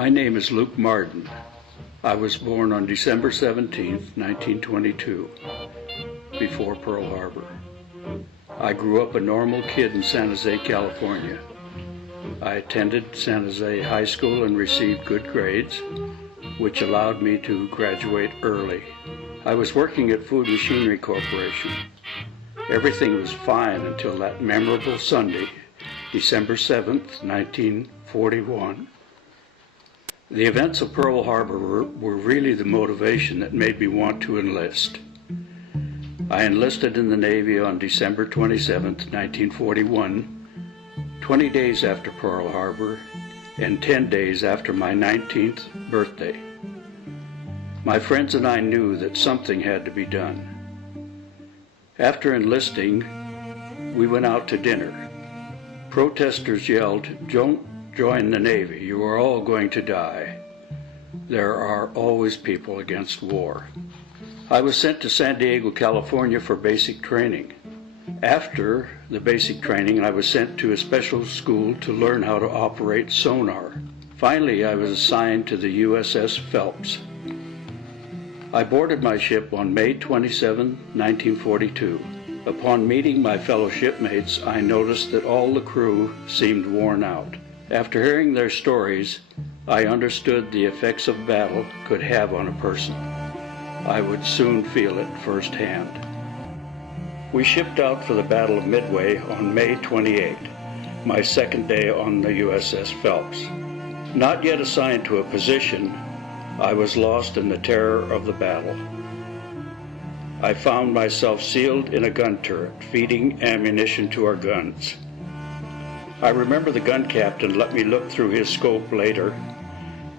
My name is Luke Marden. I was born on December 17, 1922, before Pearl Harbor. I grew up a normal kid in San Jose, California. I attended San Jose High School and received good grades, which allowed me to graduate early. I was working at Food Machinery Corporation. Everything was fine until that memorable Sunday, December 7th, 1941. The events of Pearl Harbor were really the motivation that made me want to enlist. I enlisted in the Navy on December 27, 1941, 20 days after Pearl Harbor and 10 days after my 19th birthday. My friends and I knew that something had to be done. After enlisting, we went out to dinner. Protesters yelled, "Don't join the Navy, you are all going to die." There are always people against war. I was sent to San Diego, California for basic training. After the basic training, I was sent to a special school to learn how to operate sonar. Finally, I was assigned to the USS Phelps. I boarded my ship on May 27, 1942. Upon meeting my fellow shipmates, I noticed that all the crew seemed worn out. After hearing their stories, I understood the effects of battle could have on a person. I would soon feel it firsthand. We shipped out for the Battle of Midway on May 28, my second day on the USS Phelps. Not yet assigned to a position, I was lost in the terror of the battle. I found myself sealed in a gun turret, feeding ammunition to our guns. I remember the gun captain let me look through his scope later,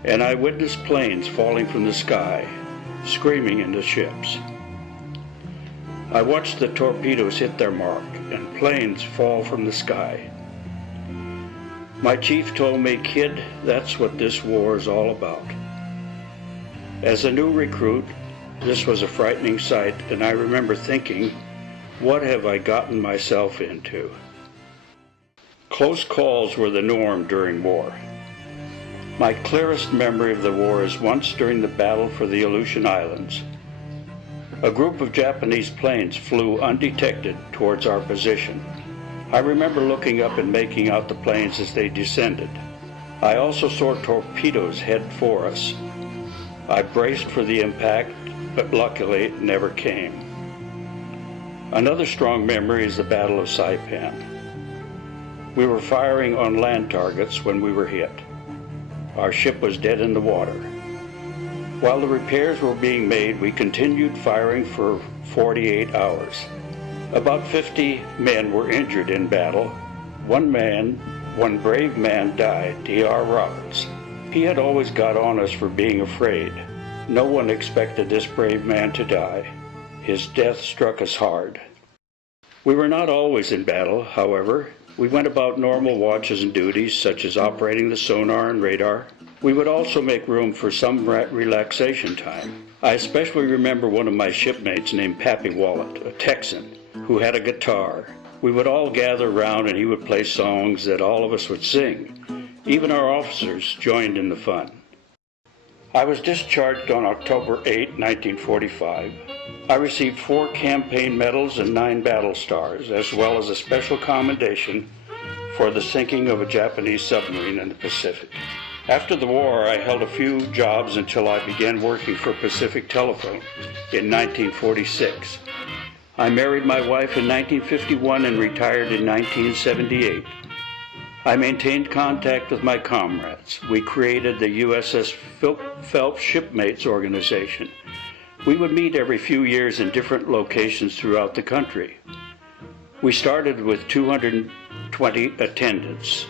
and I witnessed planes falling from the sky, screaming into ships. I watched the torpedoes hit their mark and planes fall from the sky. My chief told me, "Kid, that's what this war is all about." As a new recruit, this was a frightening sight, and I remember thinking, what have I gotten myself into? Close calls were the norm during war. My clearest memory of the war is once during the battle for the Aleutian Islands. A group of Japanese planes flew undetected towards our position. I remember looking up and making out the planes as they descended. I also saw torpedoes head for us. I braced for the impact, but luckily it never came. Another strong memory is the Battle of Saipan. We were firing on land targets when we were hit. Our ship was dead in the water. While the repairs were being made, we continued firing for 48 hours. About 50 men were injured in battle. One brave man died, D.R. Roberts. He had always got on us for being afraid. No one expected this brave man to die. His death struck us hard. We were not always in battle, however. We went about normal watches and duties, such as operating the sonar and radar. We would also make room for some relaxation time. I especially remember one of my shipmates named Pappy Wallet, a Texan, who had a guitar. We would all gather around and he would play songs that all of us would sing. Even our officers joined in the fun. I was discharged on October 8, 1945. I received 4 campaign medals and 9 battle stars, as well as a special commendation for the sinking of a Japanese submarine in the Pacific. After the war, I held a few jobs until I began working for Pacific Telephone in 1946. I married my wife in 1951 and retired in 1978. I maintained contact with my comrades. We created the USS Phelps Shipmates Organization. We would meet every few years in different locations throughout the country. We started with 220 attendants.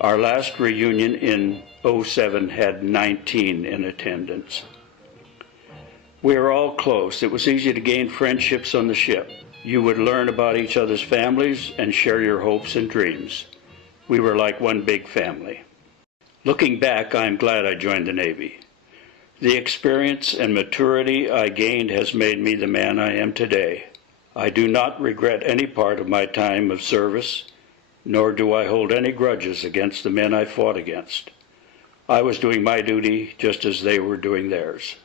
Our last reunion in 2007 had 19 in attendance. We were all close. It was easy to gain friendships on the ship. You would learn about each other's families and share your hopes and dreams. We were like one big family. Looking back, I am glad I joined the Navy. The experience and maturity I gained has made me the man I am today. I do not regret any part of my time of service, nor do I hold any grudges against the men I fought against. I was doing my duty just as they were doing theirs.